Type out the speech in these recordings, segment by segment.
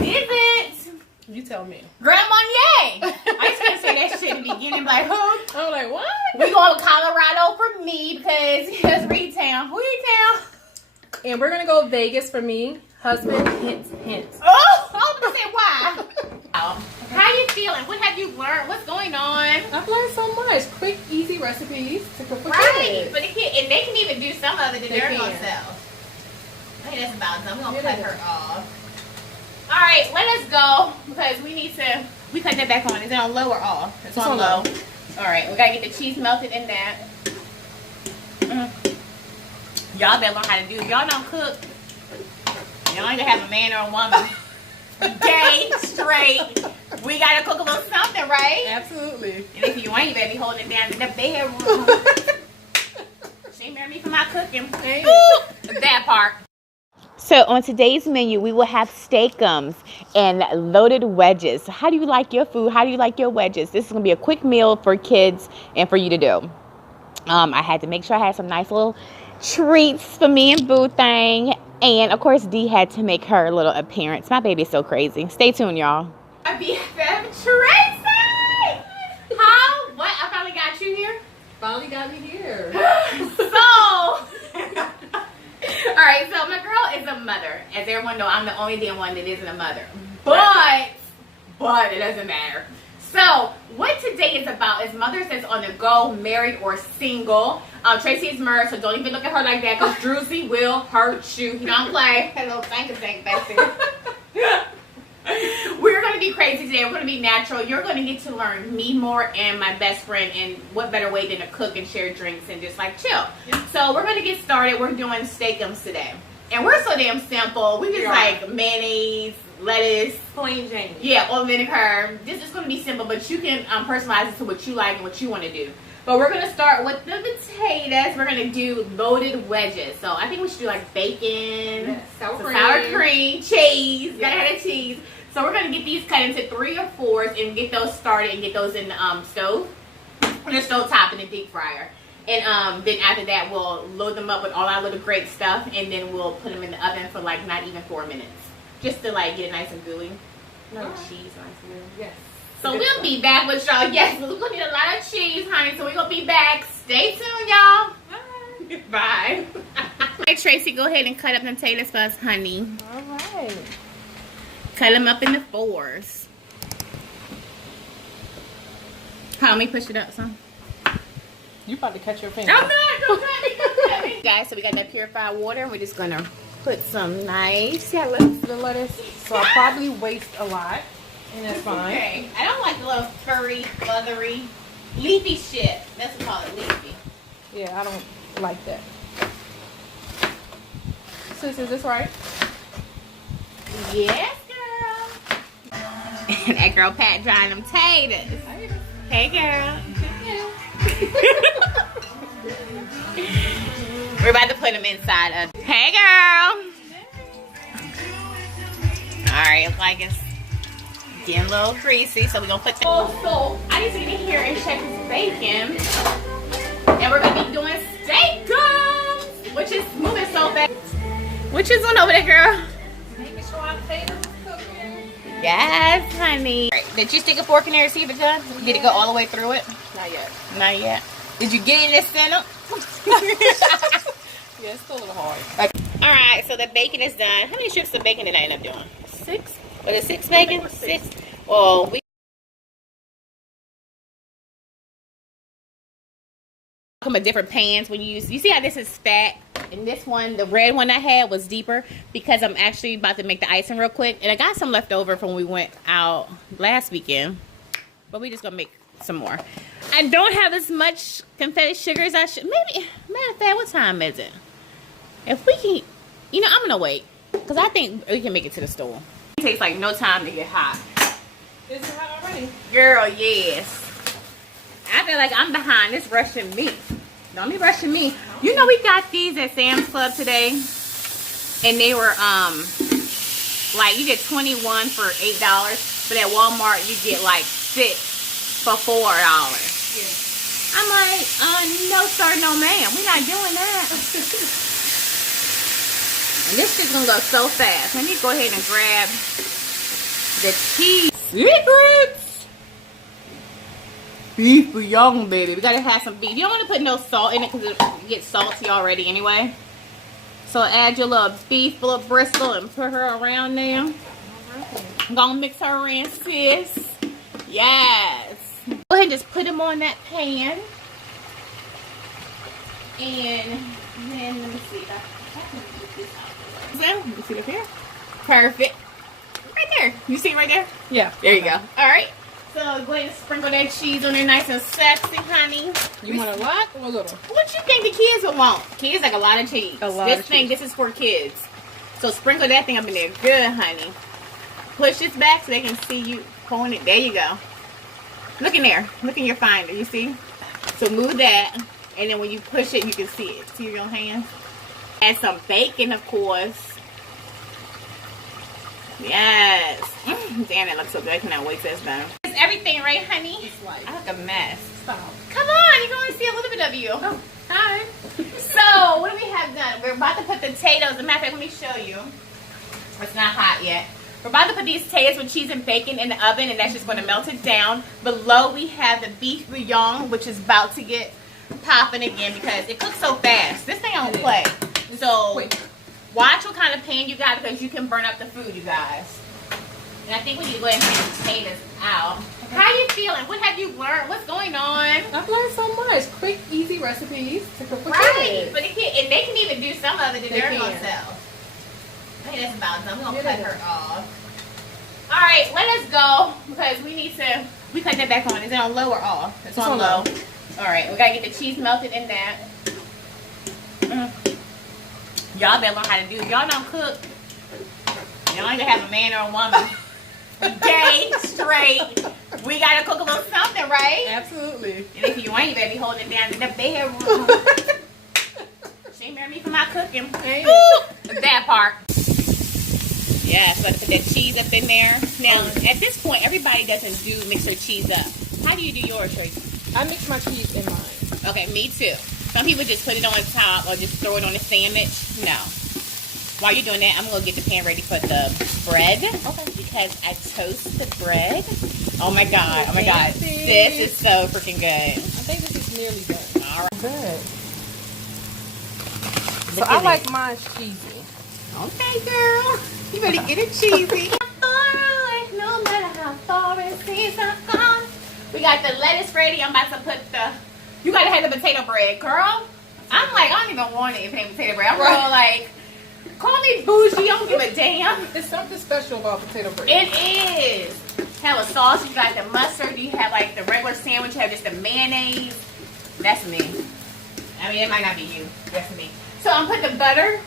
Is it? You tell me. Grand Marnier. I just gonna say that shit in the beginning, like who? I'm like, what? We going to Colorado for me because it's Reedtown. Reedtown. And we're gonna go Vegas for me. Husband, hint, hint. Oh, I was gonna say why. How you feeling? What have you learned? What's going on? I've learned so much. Quick, easy recipes to cook for Right, kids. but and they can even do some of it that they're can. gonna sell. I think that's about done. We're gonna cut her off. All right, let us go because we need to. We cut that back on. Is it on low or off? It's on low. All right, we gotta get the cheese melted in that. Y'all better learn how to do. If y'all don't cook, y'all ain't gonna have a man or a woman. Day straight. We gotta cook a little something, right? Absolutely. And if you ain't, you better be holding it down in the bedroom. She ain't married me for my cooking. That part. So on today's menu, we will have STEAKEMS and loaded wedges. So how do you like your food? How do you like your wedges? This is gonna be a quick meal for kids and for you to do. I had to make sure I had some nice little treats for me and Boo Thing. And of course, Dee had to make her little appearance. My baby's so crazy. Stay tuned, y'all. My BFF Tracy! How? What? I finally got you here? Finally got me here. All right, so my girl is a mother. As everyone knows, I'm the only damn one that isn't a mother. But it doesn't matter. So, what today is about is mothers that's on the go, married or single. Tracy is married, so don't even look at her like that because Druzy will hurt you. You don't play. Hello, thank you, back there. We're going to be crazy today. We're going to be natural. You're going to get to learn me more and my best friend, and what better way than to cook and share drinks and just like chill. Yeah. So we're going to get started. We're doing STEAKEMS today. And we're so damn simple. We just like mayonnaise, lettuce, Plain Jane. Yeah, or vinegar. This is going to be simple, but you can personalize it to what you like and what you want to do. But we're going to start with the potatoes. We're going to do loaded wedges. So I think we should do like bacon, sour cream, cheese. Gotta have the cheese. So we're going to get these cut into 3 or 4s and get those started and get those in the stove. On the stove top in the deep fryer. And then after that, we'll load them up with all our little great stuff. And then we'll put them in the oven for like not even 4 minutes. Just to like get it nice and gooey. No cheese, nice and gooey. Yes. So we'll be back with y'all. Yes, we're going to need a lot of cheese, honey. So we're going to be back. Stay tuned, y'all. Bye. Bye. All right, Tracy, go ahead and cut up them potatoes for us, honey. All right. Cut them up in the 4s. Let me push it up some. You about to cut your finger. I'm not. Don't cut me. Guys, so we got that purified water. We're just going to put some nice the lettuce. So I'll probably waste a lot. And that's fine. Okay. I don't like the little furry, leathery, leafy shit. That's what we call it, leafy. Yeah, I don't like that. Sis, is this right? Yes, girl. And that girl Pat drying them taters. Hey, girl. We're about to put them inside of. Hey, girl. All right, it's like it's getting a little greasy, so we're gonna put. So I need to get in here and check this bacon, and we're gonna be doing STEAKEMS, which is moving so fast. Which is one over there, girl? Making sure our potatoes are cooking. Yes, honey. Right. Did you stick a fork in there to see if it's done? Did it go all the way through it? Not yet. Not yet. Did you get it in the center? Yeah, it's still a little hard. Okay. All right, so the bacon is done. How many strips of bacon did I end up doing? 6? Was it 6 bacon? 6. Well, we come in different pans when you use. You see how this is fat, and this one, the red one I had, was deeper because I'm actually about to make the icing real quick, and I got some left over from when we went out last weekend, but we just gonna make some more. I don't have as much confetti sugar as I should. Maybe, matter of fact, what time is it? If we can, you know, I'm gonna wait because I think we can make it to the store. It takes like no time to get hot. Is it hot already? Girl, yes. I feel like I'm behind this rushing me. Don't be rushing me. You know, we got these at Sam's Club today, and they were like you get 21 for $8, but at Walmart you get like 6 for $4. Yeah. I'm like, no sir, no ma'am, we're not doing that. And this shit's gonna go so fast. Let me go ahead and grab the cheese secrets. Beef bouillon, baby. We gotta have some beef. You don't want to put no salt in it because it gets salty already anyway. So add your little beef, little bristle, and put her around there. I'm gonna mix her in, sis. Yes. Go ahead and just put them on that pan. And then, let me see. Let me see it up here. Perfect. Right there. You see it right there? Yeah. There you go. All right. So go ahead and sprinkle that cheese on there nice and sexy, honey. You want a lot or a little? What you think the kids will want? Kids like a lot of cheese. A lot of cheese. This is for kids. So sprinkle that thing up in there. Good, honey. Push this back so they can see you pulling it. There you go. Look in there. Look in your finder. You see? So move that. And then when you push it, you can see it. See your hand? Add some bacon, of course. Yes. Damn, that looks so good. I cannot wait till it's done. Is everything right, honey? It's like, I look a mess. stop. Come on, you can only see a little bit of you. Oh. Hi. So, what do we have done? We're about to put the potatoes. As a matter of fact, let me show you. It's not hot yet. We're about to put these potatoes with cheese and bacon in the oven, and that's just going to melt it down. Below, we have the beef bouillon, which is about to get popping again because it cooks so fast. This thing don't play. So, watch what kind of pan you got because you can burn up the food, you guys. And I think we need to go ahead and take the potatoes out. Okay. How you feeling? What have you learned? What's going on? I've learned so much. Quick, easy recipes to cook for Right. kids. But and they can even do some of it in their own self. I think that's about done. We're going to cut her off. All right, let us go because we need to, we cut that back on. Is it on low or off? It's on low. All right, we got to get the cheese melted in that. Y'all better learn how to do it. Y'all don't cook. Y'all ain't gonna have a man or a woman. Day straight. We gotta cook a little something, right? Absolutely. And if you ain't, you better be holding it down in the bedroom. She ain't married me for my cooking. Hey. That part. Yeah, so I put that cheese up in there. Now, at this point, everybody doesn't mix their cheese up. How do you do yours, Tracy? I mix my cheese in mine. Okay, me too. Some people just put it on top or just throw it on a sandwich. No. While you're doing that, I'm going to get the pan ready for the bread. Okay. Because I toast the bread. Oh my God. Oh my God. This is so freaking good. I think this is nearly done. All right. Good. So I like mine cheesy. Okay, girl. You better get it cheesy. No matter how far it seems I've gone. We got the lettuce ready. I'm about to put the... You got to have the potato bread, girl. I'm like, I don't even want it if it ain't potato bread. I'm real like... Call me bougie, I don't give a damn. There's something special about potato bread. It is. Have a sauce, you got the mustard, you have like the regular sandwich, you have just the mayonnaise. That's me. I mean, it might not be you. That's me. So I'm putting the butter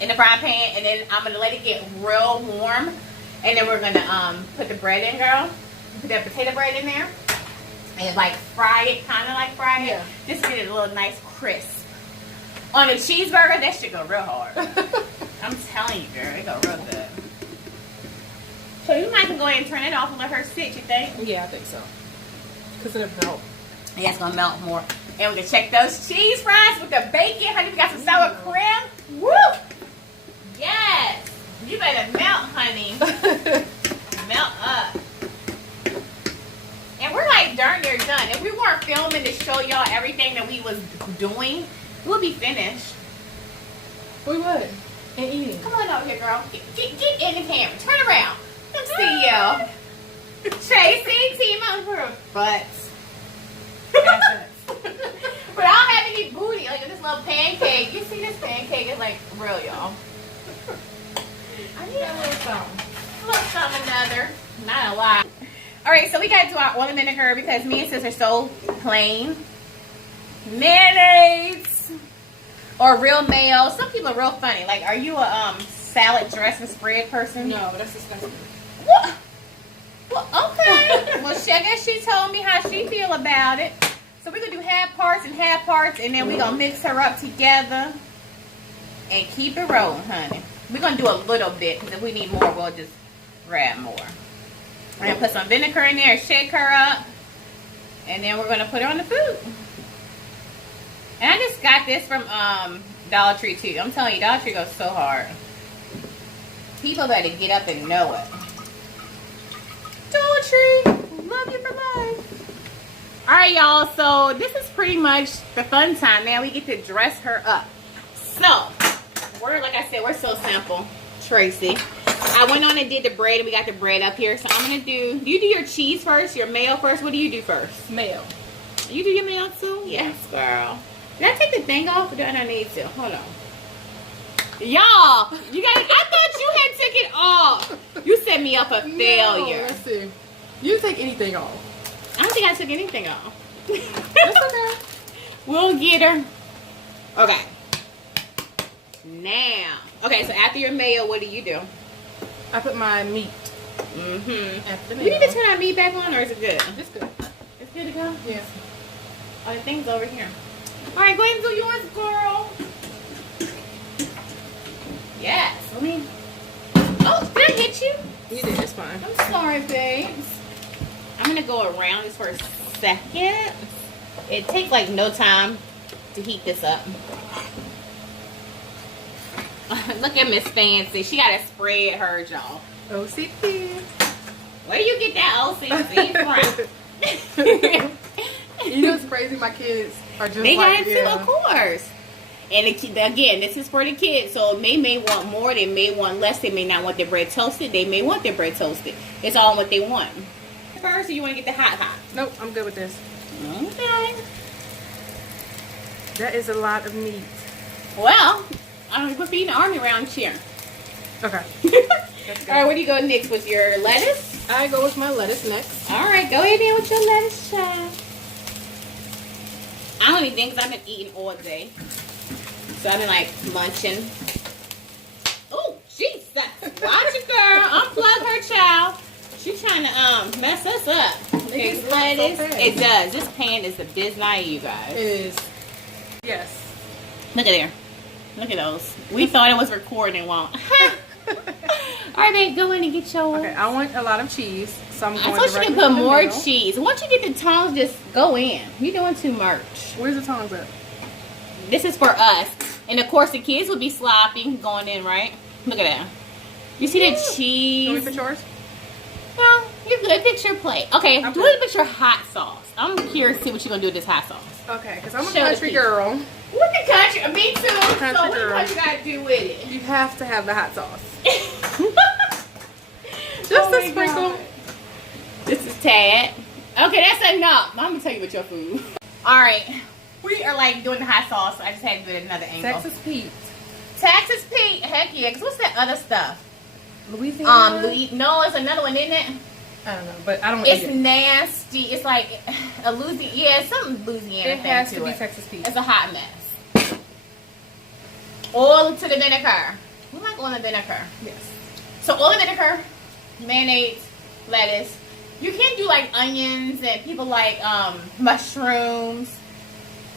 in the frying pan, and then I'm gonna let it get real warm. And then we're gonna put the bread in, girl. Put that potato bread in there. And like fry it, kinda like fry it. Yeah. Just get it a little nice crisp. On a cheeseburger, that shit go real hard. I'm telling you, girl, it go real good. So you might go ahead and turn it off and let her sit, you think? Yeah, I think so. Because it'll melt. Yeah, it's going to melt more. And we can check those cheese fries with the bacon. Honey, we got some sour cream. Woo! Yes! You better melt, honey. Melt up. And we're like darn near done. If we weren't filming to show y'all everything that we was doing, we'll be finished. We would. And eating. Come on over here, girl. Get in the camera. Turn around. Let's see you. Tracy, team on her butts. But I don't have any booty. Like this little pancake. You see this pancake is like real, y'all. I need a little something. A little something another. Not a lot. Alright, so we gotta do our oil and vinegar because me and sis are so plain. Mayonnaise. Or real mayo. Some people are real funny. Like, are you a salad dressing spread person? No, that's disgusting. What? Well, okay. Well, I guess she told me how she feel about it. So we're going to do half parts, and then we're going to mix her up together and keep it rolling, honey. We're going to do a little bit, because if we need more, we'll just grab more. We're going to put some vinegar in there and shake her up, and then we're going to put her on the food. And I just got this from Dollar Tree, too. I'm telling you, Dollar Tree goes so hard. People better get up and know it. country. Love you for life. All right, y'all. So this is pretty much the fun time. Now we get to dress her up. So we're, like I said, we're so simple. Tracy, I went on and did the bread, and we got the bread up here. So I'm gonna do you do your cheese first, your mayo first? What do you do first? Mayo. You do your mayo too? Yes, girl. Did I take the thing off, or do I not need to? Hold on. Y'all, you guys, I thought you had took it off. You set me up for failure. No, let's see. You didn't take anything off. I don't think I took anything off. That's okay. We'll get her. Okay. Now. Okay, so after your mayo, what do you do? I put my meat. Mm-hmm. After the We mayo. need to turn our meat back on, or is it good? It's good. It's good to go? Yeah. Oh, the thing's over here. Alright, go ahead and do yours, girl. Yes. Let me. Oh, did I hit you? You did. It's fine. I'm sorry, babes. I'm gonna go around this for a second. It takes like no time to heat this up. Look at Miss Fancy. She got to spread hers, y'all. OCD. Where you get that OCD from? You know what's crazy? My kids are just They like, got it too, of course. And again, this is for the kids. So they may want more, they may want less, they may not want their bread toasted, they may want their bread toasted. It's all what they want. First, or you want to get the hot? Nope, I'm good with this. Okay. That is a lot of meat. Well, we're feeding the army around here. Okay. All right, where do you go next with your lettuce? I go with my lettuce next. All right, go ahead in with your lettuce, child. I don't even think, because I've been eating all day. So I've been like munching. Oh, Jesus. Watch it, girl. Unplug her, child. She's trying to mess us up. It is Lettuce. so fast. It does. This pan is the Disney, you guys. It is. Yes. Look at there. Look at those. We thought it was recording, it won't. All right, babe, go in and get yours. Okay, I want a lot of cheese, so I'm going I thought you directly could put to the more middle. cheese. Once you get the tongs, just go in. You're doing too much. Where's the tongs at? This is for us. And of course, the kids will be sloppy going in, right? Look at that. You see the Can we cheese? put yours? Well, you're good. Fix your plate. Okay, Okay. do it with your hot sauce. I'm curious to see what you're going to do with this hot sauce. Okay, because I'm a Show the country people. girl. What the country? Me too. Country So what the girl. country got to do with it? You have to have the hot sauce. Just Oh a my sprinkle. God. This is Tad. Okay, that's enough. I'm going to tell you about your food. All right. We are like doing the hot sauce. So I just had to do it at another angle. Texas Pete. Texas Pete. Heck yeah. Because what's that other stuff? Louisiana. No, it's another one, isn't it? I don't know, but I don't It's eat it. nasty. It's like a Louisiana. Yeah, it's something Louisiana It thing has to to be it. Texas Pete. It's a hot mess. Oil to the vinegar. We like oil and vinegar. Yes. So oil and vinegar, mayonnaise, lettuce. You can't do like onions and people like mushrooms.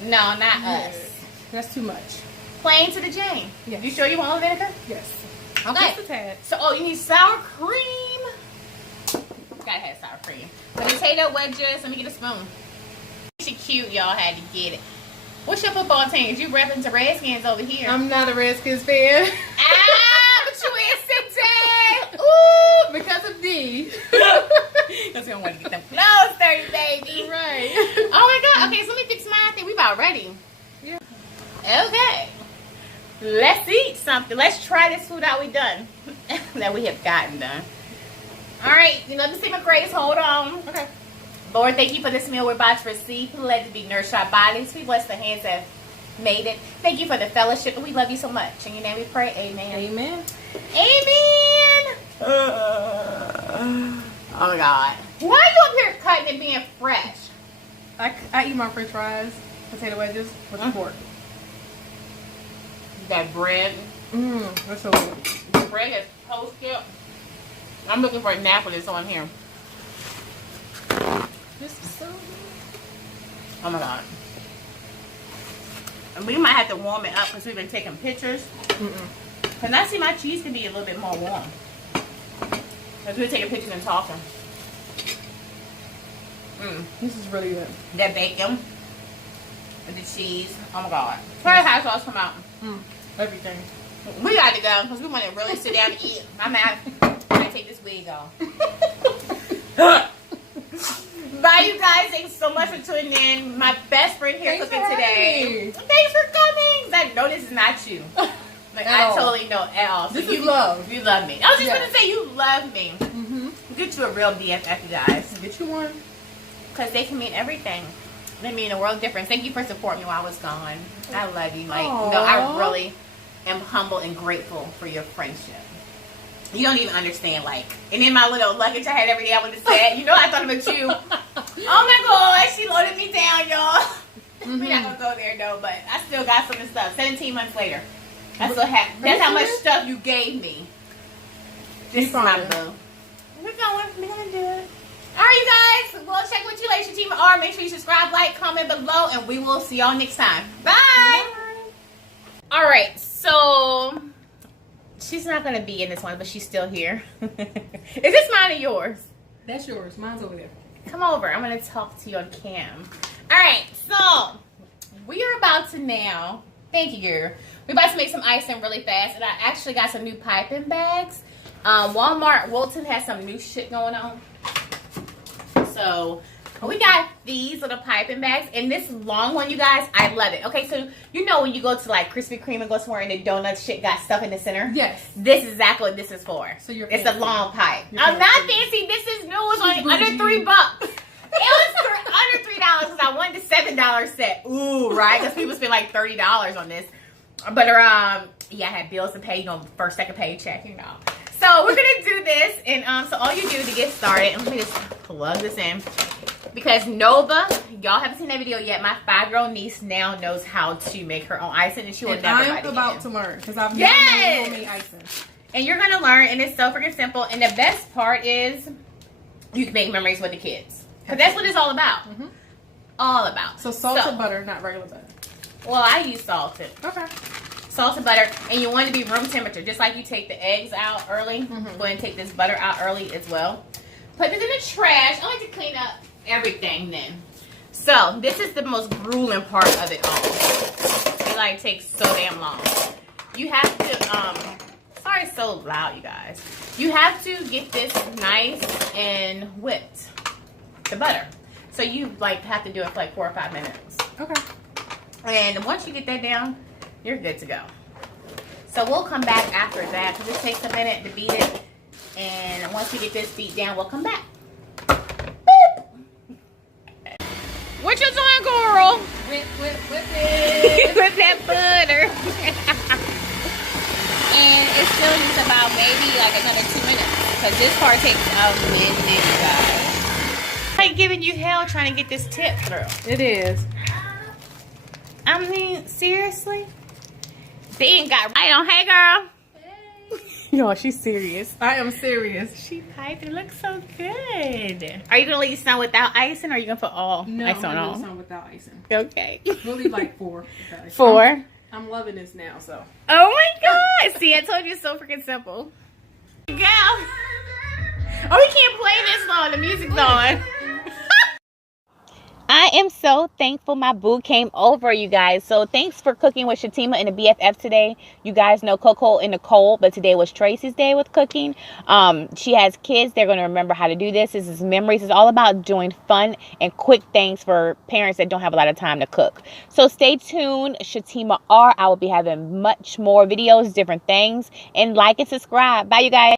No, not us. That's too much. Plain to the Jane. Yes. You sure you want oil and vinegar? Yes. Okay. Just a tad. So, you need sour cream. Gotta have sour cream. Potato wedges. Let me get a spoon. She cute, y'all had to get it. What's your football team? You repping to Redskins over here. I'm not a Redskins fan. But you is today. Ooh. Because of D. Because we don't want to get them clothes dirty, baby. Right. Oh my God. Okay, so let me fix mine. I think we about ready. Yeah. Okay. Let's eat something. Let's try this food out we done. That we have gotten done. All right. Let me see my grace. Hold on. Okay. Lord, thank you for this meal we're about to receive. Let it be nourished our bodies. We bless the hands that made it. Thank you for the fellowship. We love you so much. In your name we pray. Amen. Amen. Amen. Oh my God. Why are you up here cutting and being fresh? I eat my french fries, potato wedges with the pork. That bread. That's so good. The bread is toasted. I'm looking for a nap with this on here. This is so good. Oh my God. And we might have to warm it up because we've been taking pictures. And I see my cheese can be a little bit more warm. Because we're taking pictures and talking. This is really good. That bacon. And the cheese. Oh my God. Try the hot sauce come out. Everything. We got to go because we want to really sit down and eat. I'm going to take this wig off. Bye, you guys. Thanks so much for tuning in. My best friend here cooking today. Thanks for coming. I know this is not you. Like, I totally know at all. So this is love. You love me. I was just going to say you love me. Get you a real BFF, you guys. Get you one. Because they can mean everything. They mean a world difference. Thank you for supporting me while I was gone. I love you. Like, no, I really am humble and grateful for your friendship. You don't even understand, like, and in my little luggage I had every day I went to say, you know, I thought about you. Oh my God, she loaded me down, y'all. We're not gonna go there though, but I still got some of the stuff. 17 months later, I still have. That's how much stuff you gave me. This is my boo. We're gonna do it. All right, you guys. Well, check what you like, SHATIMAR. Make sure you subscribe, like, comment below, and we will see y'all next time. Bye. All right, so. She's not going to be in this one, but she's still here. Is this mine or yours? That's yours. Mine's over there. Come over. I'm going to talk to you on cam. All right. So, we are about to now. Thank you, girl. We're about to make some icing really fast. And I actually got some new piping bags. Walmart, Wilton has some new shit going on. So, we got these little piping bags. And this long one, you guys, I love it. Okay, so you know when you go to like Krispy Kreme and go somewhere and the donut shit got stuff in the center? Yes. This is exactly what this is for. So it's a long pipe. I'm not fancy. This is new. It's only under $3. It was under $3 because I wanted the $7 set. Ooh, right? Because people spend like $30 on this. But yeah, I had bills to pay, you know, first, second paycheck, you know. So we're gonna do this, and so all you do to get started, and let me just plug this in. Because Nova, y'all haven't seen that video yet. My 5-year-old niece now knows how to make her own icing, and she will never I'm about to learn because I've never made homemade icing. And you're gonna learn, and it's so freaking simple. And the best part is, you can make memories with the kids, because that's what it's all about. All about. So salted butter, not regular butter. Well, I use salted. Okay. Salted butter, and you want it to be room temperature, just like you take the eggs out early. Go ahead and take this butter out early as well. Put this in the trash. I like to clean up everything then. So this is the most grueling part of it all. It like takes so damn long. You have to sorry it's so loud, you guys. You have to get this nice and whipped, the butter. So you like have to do it for like 4 or 5 minutes. Okay. And once you get that down, you're good to go. So we'll come back after that because it takes a minute to beat it. And once we get this beat down, we'll come back. What you doing, girl? Whip it. Whip that butter. And it still needs about maybe like another 2 minutes. Because this part takes a minute, guys. Like giving you hell trying to get this tip through. It is. I mean, seriously? They ain't got right on. Hey, girl. Yo, she's serious. I am serious. She piped. It looks so good. Are you gonna leave some without icing, or are you gonna put all ice on all? No, some without icing. Okay. We'll leave like 4. 4. I'm loving this now, so. Oh my God! See, I told you it's so freaking simple. Girl. Oh, we can't play this long. The music's on. I am so thankful my boo came over, you guys. So thanks for cooking with SHATIMAR and the BFF today. You guys know Coco and Nicole, but today was Tracy's day with cooking. She has kids. They're going to remember how to do this. This is memories. It's all about doing fun and quick things for parents that don't have a lot of time to cook. So stay tuned. SHATIMAR. I will be having much more videos, different things. And like and subscribe. Bye, you guys.